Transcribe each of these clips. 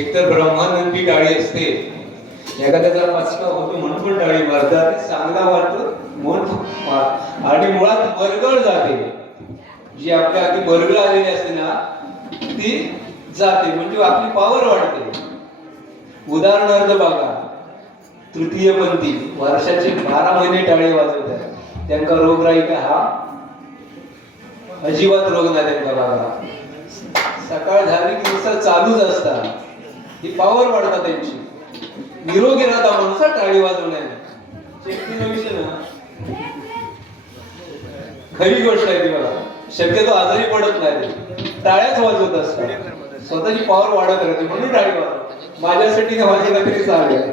एकतर ब्रह्मानंदी टाळी असते, एखाद्याचा पचका होतो म्हणून पण टाळी मारतात, चांगला वाटतो म्हणून, आणि मुळात बरगळ जाते, जी आपल्या अगदी बरगळ आलेली असते ना ती जाते, म्हणजे आपली पॉवर वाढते. उदाहरणार्थ बघा, तृतीयपंथी वर्षाचे 12 महिने टाळे वाजवत आहेत, त्यांना रोगराई का हा अजिबात रोग नाही त्यांना. बघा सकाळ झाली की नुसतं चालूच असतात, ही पॉवर वाढतात त्यांची. निरोगी राहता माणसा टाळी वाजवण्याने शक्तीचा विषय ना, खरी गोष्ट आहे ती. बघा शक्यतो आजारी पडत नाही, टाळ्याच वाजवत असतात, स्वतःची पॉवर वाढत राहते म्हणून टाळी वाजवतात. माझ्यासाठी काय वाजवलं तरी चालेल.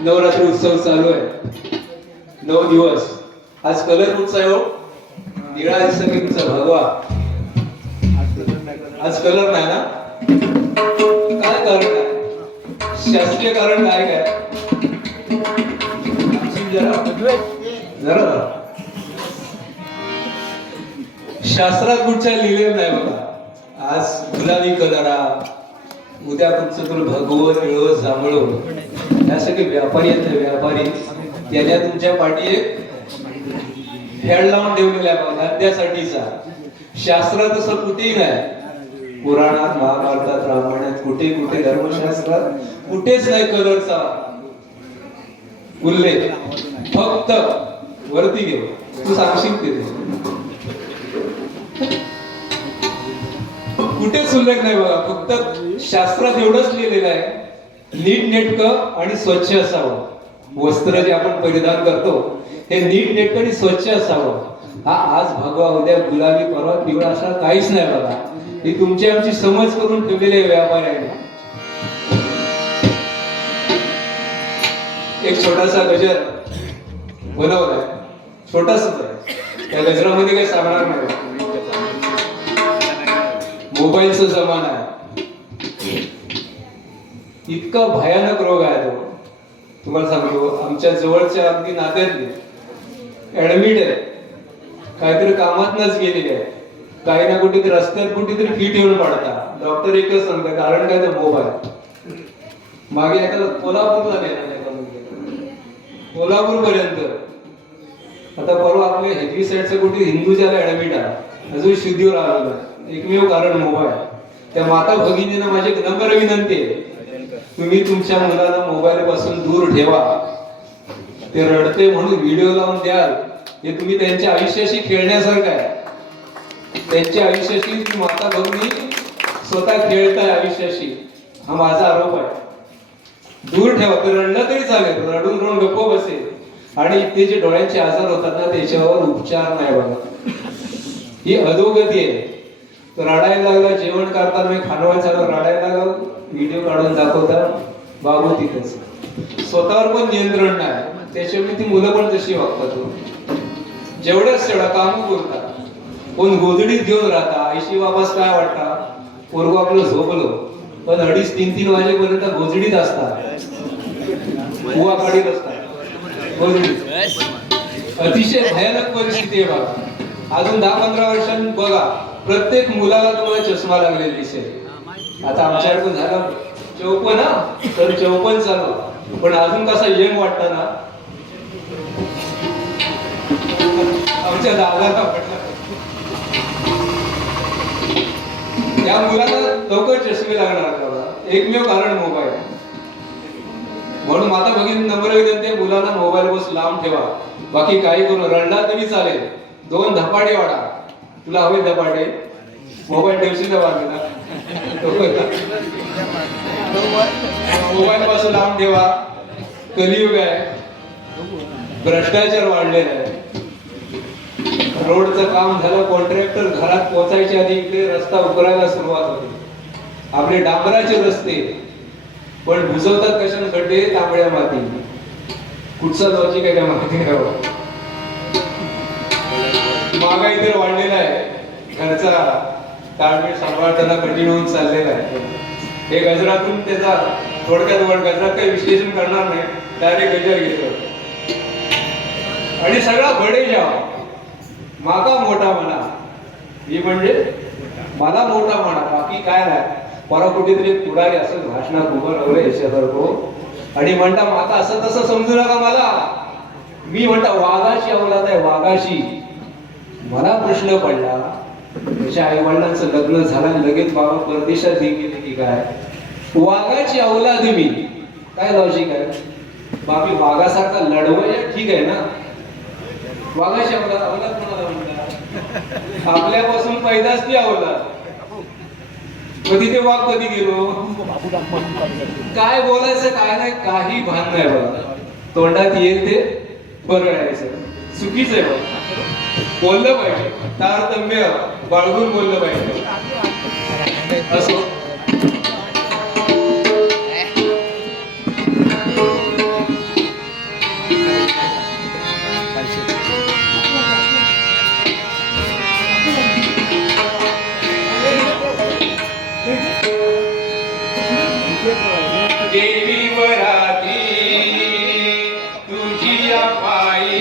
नवरात्री उत्सव चालू आहे, 9 दिवस. आज कलर उत्सव, निळा दिसतो की तुमचा भगवा, आज कलर नाही ना? काय कारण आहे? शास्त्रीय कारण काय काय? जरा शास्त्रात कुठच्या लिहिलेलं नाही बघा. आज गुलाबी कलर, उद्या तुमचं तुला भगवं निळं जांभळं, या सगळे व्यापारी आहेत. व्यापारी त्याच्या तुमच्या पाठी एक हेड लावून ठेवलेला बघा धंद्यासाठीचा. शास्त्र तसं कुठेही नाही, पुराणात महाभारतात रामायणात कुठे कुठे धर्मशास्त्रात कुठेच नाही कलरचा उल्लेख. फक्त वरती घेऊ, तू सांगशील तिथे कुठेच उल्लेख नाही बघा. फक्त शास्त्रात एवढंच लिहिलेलं आहे, नीट नेटकं आणि स्वच्छ असावं. वस्त्र जे आपण परिधान करतो हे नीट नेटकं आणि स्वच्छ असावं. हा आज भगवा, उद्या गुलाबी, परवा पिवळा, असा काहीच नाही बघा. ही तुमची आमची समज करून ठेवलेले व्यापाऱ्याने. एक छोटासा गजर बनवलाय, छोटासा आहे, त्या गजरामध्ये काही सांगणार नाही. मोबाईलचा जमाना आहे, इतका भयानक रोग आहे तो. तुम्हाला सांगतो, आमच्या जवळच्या अगदी नात्यातले ऍडमिट आहे, काहीतरी कामातनच गेलेले आहे, काही ना कुठेतरी रस्त्यात कुठेतरी फिट येऊन पडतात. डॉक्टर एकच सांगतात कारण काय, तर मोबाईल. मागे एखादा कोल्हापूरला नेला, कोल्हापूर पर्यंत. आता परवा आपल्या हेदवी साईडचं कुठे हिंदूच्याला ऍडमिट आहे, अजून शुद्धीवर आलेला आहे. एकमेव कारण मोबाईल. त्या माता भगिनींना माझी नम्र विनंती आहे, तुम्ही तुमच्या मुलाला मोबाईल पासून दूर ठेवा. ते रडते म्हणून व्हिडिओ लावून द्याल, हे तुम्ही त्यांच्या आयुष्याशी खेळण्यासारखं आहे. त्यांच्या आयुष्याशी माता भगिनी स्वतः खेळताय आयुष्याशी, हा माझा आरोप आहे. दूर ठेवा. ते रडलं तरी चालेल, रडून रडून गप्प बसेल, आणि ते जे डोळ्यांचे आजार होतात ना त्याच्यावर उपचार नाही बघा. ही अधोगती आहे. रडायला लागला, जेवण करताना मी खानवळ चालू रडायला लागला, व्हिडिओ काढून दाखवता, बाबू तिथेच. स्वतःवर पण नियंत्रण नाही, त्याच्यामुळे ती मुलं पण तशी वागतात. जेवढ्याच तेवढा काम बोलतात, कोण गोधडीत घेऊन राहता. आईशी बाबास काय वाटता, पोरगो आपलं झोपलो, पण 2:30-3 वाजेपर्यंत गोधडीत असतात, बुवा काढीत असतात गोधडीत. अतिशय भयानक परिस्थिती आहे बघा. अजून 10-15 वर्षांनी बघा, प्रत्येक मुलाला तुम्हाला चष्मा लागलेला दिसेल. आता आमच्याकडे पण झालं 54 तर 54 चालू, पण अजून कसा यंग वाटतं ना. आमच्या दादाला म्हटलं, या मुलाला लवकर चष्मे लागणार बघा. एकमेव कारण मोबाईल. म्हणून माता भगिनी नम्र विनंती, मुलांना मोबाईल बस लांब ठेवा. बाकी काही करू, रडला तरी चालेल, 2 धपाटे वाढा. तुला हवे धपाटे, मोबाईल ठेवशील बाजूला, मोबाईल पासून लांब ठेवा. कलियुग आहे, भ्रष्टाचार वाढलेला आहे. रोडचं काम झालं, कॉन्ट्रॅक्टर घरात पोहोचायच्या आधी इकडे रस्ता उकरायला सुरुवात होते. आपले डांबराचे रस्ते पण बुजवतात कशाने, खड्डे, तांबड्या माती. कुठचा लॉजिक आहे का माहिती नाही. महागाई तर वाढलेला आहे, घरचा ताळमेळ सांभाळताना कठीण होऊन चाललेला आहे. हे गजरातून त्याचा थोडक्यात गजरात काही विश्लेषण करणार नाही, डायरेक्ट गजर घेतो. आणि सगळा बडे जाव माका मोठा म्हणा, ही म्हणजे मला मोठा म्हणा, बाकी काय नाही. परा कुठेतरी पुढारी असं भाषणात उभं राहिलं याच्यासारखं आणि म्हणता माता असं तसं समजू नका मला, मी म्हणता वाघाची अवलाद आहे, वाघाची. मला प्रश्न पडला, त्याच्या आई वडिलांचं लग्न झालं लगेच बाबा परदेशात गेले की काय, वाघाची अवलाद मी, काय लॉजिक आहे? बाबी वाघासारखा लढवय ठीक आहे ना, वाघाची अवलाद, अवलाद कोणाला म्हणतात? आपल्यापासून पैदाच ती अवलाद. कधी ते वाघ कधी गेलो, काय बोलायचं काय नाही, काही भान नाही बघा. तोंडात येईल ते बरळायचं, चुकीचं आहे बघा. बोललं पाहिजे, तारतम्य बाळगून बोललं पाहिजे. असो देवी वराती तुझी पायी,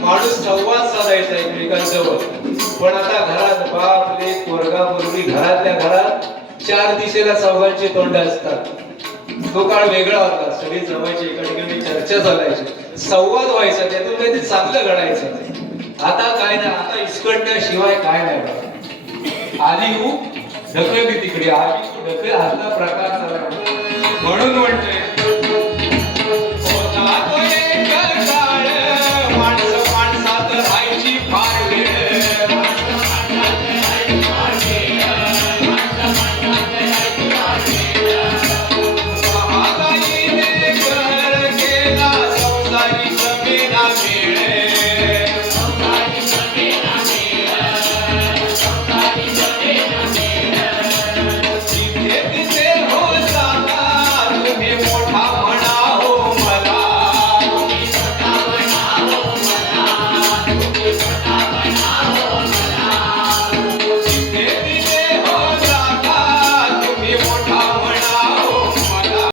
माणूस संवाद साधायचा एकमेकांजवळ. पण आता घरात बाप लेक पोरगा पोरगी, घरातल्या घरात चार दिशेला चौघांची तोंड असतात. तो काळ वेगळा होता, सगळी जमायची, एकाठिकाणी चर्चा चालायची, संवाद व्हायचा, त्यातून काहीतरी चांगलं घडायचं. आता काय नाही, आता इसकडण्याशिवाय काय नाही बघा. आली ढकलली तिकडे, आली ढकल, असला प्रकार चालला. म्हणून म्हणतोय